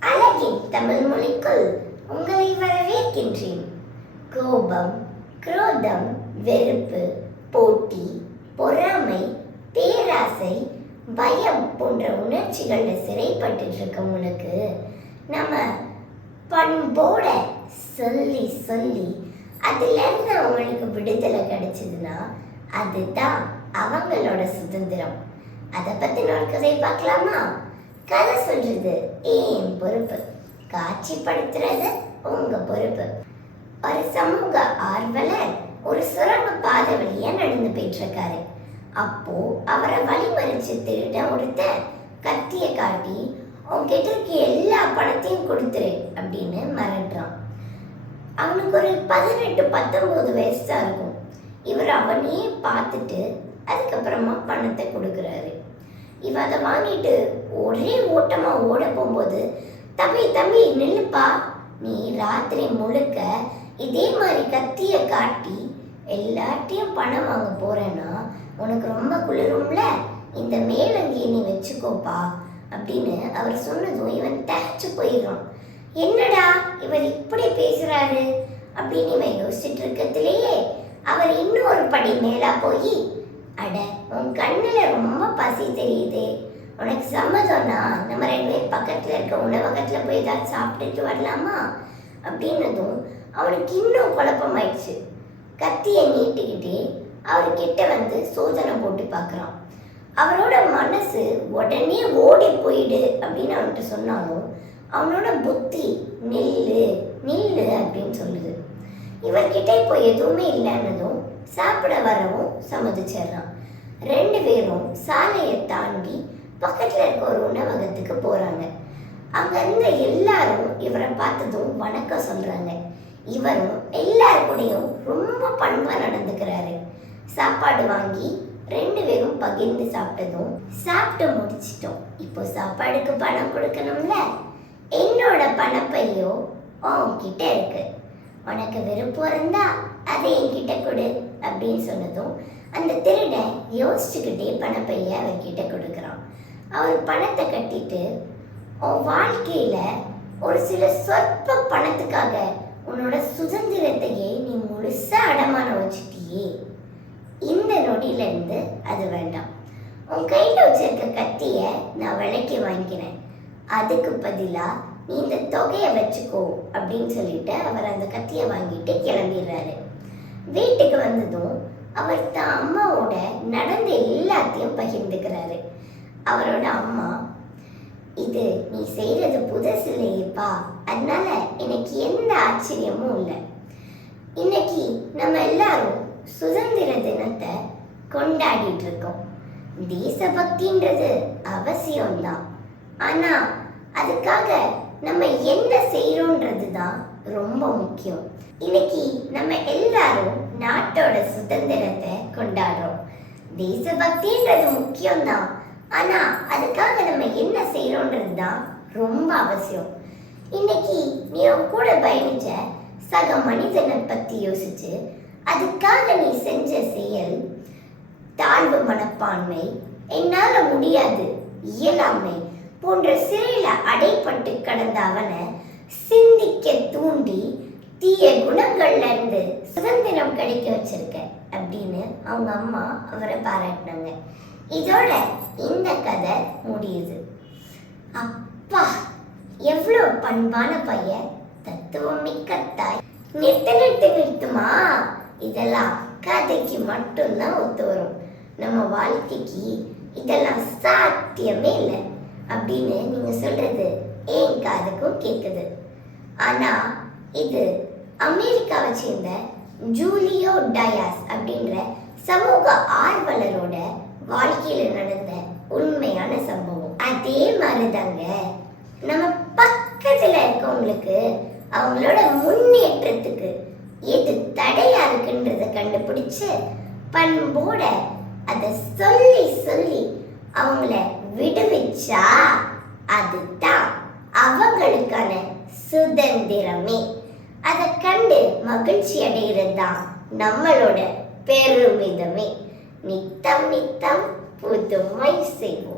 அழகின் தமிழ் மொழிக்குள் உங்களை வரவேற்கின்றேன். கோபம் குரோதம் வெறுப்பு போட்டி பொறாமை பேராசை பயம் போன்ற உணர்ச்சிகளில் சிறைப்பட்டு இருக்கவங்களுக்கு நம்ம பண்போட சொல்லி சொல்லி அதுலேருந்து அவங்களுக்கு விடுதலை கிடைச்சதுன்னா அதுதான் அவங்களோட சுதந்திரம். அதை பற்றி ஒரு கதை பார்க்கலாமா? கதை சொல்றது. ஏன் பொறுப்பு? காட்சிப்படுத்துறது உங்க பொறுப்பு. ஒரு சமூக ஆர்வலர் ஒரு சுரங்க பாதை வழியா நடந்து போயிட்டு இருக்காரு அப்போ அவரை வழிமறிச்சு திருட ஒருத்த கத்திய காட்டி உன்கிட்ட இருக்க எல்லா பணத்தையும் கொடுத்துரு அப்படின்னு மிரட்டுறான். அவனுக்கு ஒரு பதினெட்டு பத்தொன்பது வயசு தான் இருக்கும். இவர் அவனையே பார்த்துட்டு அதுக்கப்புறமா பணத்தை கொடுக்குறாரு. இவ அதை வாங்கிட்டு ஒரே ஓட்டமாக ஓட போகும்போது தம்பி தம்பி நில்லுப்பா. நீ ராத்திரி முழுக்க இதே மாதிரி கத்தியை காட்டி எல்லாத்தையும் பணம் வாங்க போறேன்னா உனக்கு ரொம்ப குளிரும்ல? இந்த மேலங்கியை நீ வச்சுக்கோப்பா அப்படின்னு அவர் சொன்னதும் இவன் தகச்சு போயிடுறான். என்னடா இவர் இப்படி பேசுறாரு? அப்படின்னு இவன் யோசிச்சுட்டு இருக்கத்திலேயே அவர் இன்னொரு படி மேலா போய் அட உன் கண்ணில் ரொம்ப பசி தெரியுது. உனக்கு சம்மதம்னா நம்ம ரெண்டு பேர் பக்கத்தில் இருக்க உணவகத்தில் போய் ஏதாவது சாப்பிட்டுட்டு வரலாமா? அப்படின்னதும் அவனுக்கு இன்னும் குழப்பமாயிடுச்சு. கத்தியை நீட்டிக்கிட்டே அவர்கிட்ட வந்து சோதனை போட்டு பார்க்குறான். அவரோட மனசு உடனே ஓடி போயிடு அப்படின்னு அவன்கிட்ட சொன்னாலும் அவனோட புத்தி நில்லு நில்லு அப்படின்னு சொல்லுது. இவர்கிட்ட இப்போ எதுவுமே இல்லைன்னதும் சாப்பிட வரவும் சம்மதிச்சிடுறான். ரெண்டு பேரும் சாலையை தாண்டி பக்கத்தில் இருக்க ஒரு உணவகத்துக்கு போகிறாங்க அங்கேருந்து எல்லாரும் இவரை பார்த்ததும் வணக்கம் சொல்கிறாங்க இவரும் எல்லார் ரொம்ப பண்பாக நடந்துக்கிறாரு. சாப்பாடு வாங்கி ரெண்டு பேரும் பகிர்ந்து சாப்பிட்டதும் சாப்பிட்டு முடிச்சிட்டோம். இப்போ சாப்பாடுக்கு பணம் கொடுக்கணும்ல? என்னோட பணப்பையோ உன்கிட்ட இருக்கு. உனக்கு விருப்பம் இருந்தா அதை என்கிட்ட கொடு அப்படின்னு சொன்னதும் அந்த திருடன் யோசிச்சுக்கிட்டே பணப்பைய அவர்கிட்ட கொடுக்குறான். அவர் பணத்தை கட்டிட்டு உன் வாழ்க்கையில ஒரு சில சொற்ப பணத்துக்காக உன்னோட சுதந்திரத்தையே நீ முழுசா அடமானம் வச்சுட்டியே. இந்த நொடியிலேருந்து அது வேண்டாம். உன் கையில் வச்சிருக்க கத்திய நான் விலைக்கு வாங்கிக்கிறேன். அதுக்கு பதிலாக நீ இந்த தொகையை வச்சுக்கோ அப்படின்னு சொல்லிட்டு அவர் அந்த கத்தியை வாங்கிட்டு கிளம்பிடுறாரு. வீட்டுக்கு வந்ததும் அவர் தான் அம்மாவோட நடந்த எல்லாத்தையும் பகிர்ந்துக்கிறாரு. அவரோட அம்மா இது நீ செய்யறது புதுசு இல்லையப்பா. அதனால எனக்கு எந்த ஆச்சரியமும் இல்லை. இன்னைக்கு நம்ம எல்லாரும் சுதந்திர தினத்தை கொண்டாடிட்டு இருக்கோம். தேசபக்தின்றது அவசியம்தான். ஆனா அதுக்காக நம்ம என்ன செய்யறோன்றது தான் ரொம்ப முக்கியம். இன்னைக்கு நம்ம எல்லாரும் நாட்டோட சுதந்திரத்தை கொண்டாடுறோம். தேசபக்தின்றது முக்கியம்தான். ஆனா அதுக்காக நம்ம என்ன செய்யறோன்றது தான் ரொம்ப அவசியம். இன்னைக்கு நீ கூட பயணிச்ச சக மனிதனை பத்தி யோசிச்சு அதுக்காக நீ செஞ்ச செயல் தாழ்வு மனப்பான்மை என்னால முடியாது இயலாமை போன்ற சிறையில அடைப்பட்டு கடந்த அவனை சிந்திக்க தூண்டி தீய குணங்கள்லேருந்து சுதந்திரம் கிடைக்க வச்சிருக்க அப்படின்னு அவங்க அம்மா அவரை பாராட்டினாங்க. இதோட இந்த கதை முடியுது. அப்பா எவ்வளோ பண்பான பையன் தத்துவம் மிக்க தாய். நிறுத்த நிறுத்து நிறுத்துமா? இதெல்லாம் கதைக்கு மட்டும்தான் ஒத்து வரும். நம்ம வாழ்க்கைக்கு இதெல்லாம் சாத்தியமே இல்லை அப்படின்னு நீங்கள் சொல்கிறது என் காதுக்கும் கேட்குது ஆனால் இது அமெரிக்காவை சேர்ந்த ஜூலியோ டயாஸ் அப்படின்ற சமூக ஆர்வலரோட வாழ்க்கையில் நடந்த உண்மையான சம்பவம். அதே மாதிரிதாங்க நம்ம பக்கத்தில் இருக்கவங்களுக்கு அவங்களோட முன்னேற்றத்துக்கு எது தடையா இருக்குன்றத கண்டுபிடிச்சு பண்போட அதை சொல்லி சொல்லி அவங்கள விடுவிச்சா அதுதான். அவங்களுக்கான சுதந்திரமே. அதை கண்டு மகிழ்ச்சி அடைகிறது தான் நம்மளோட பெருமிதமே. நித்தம் நித்தம் புதுமை செய்வோம்.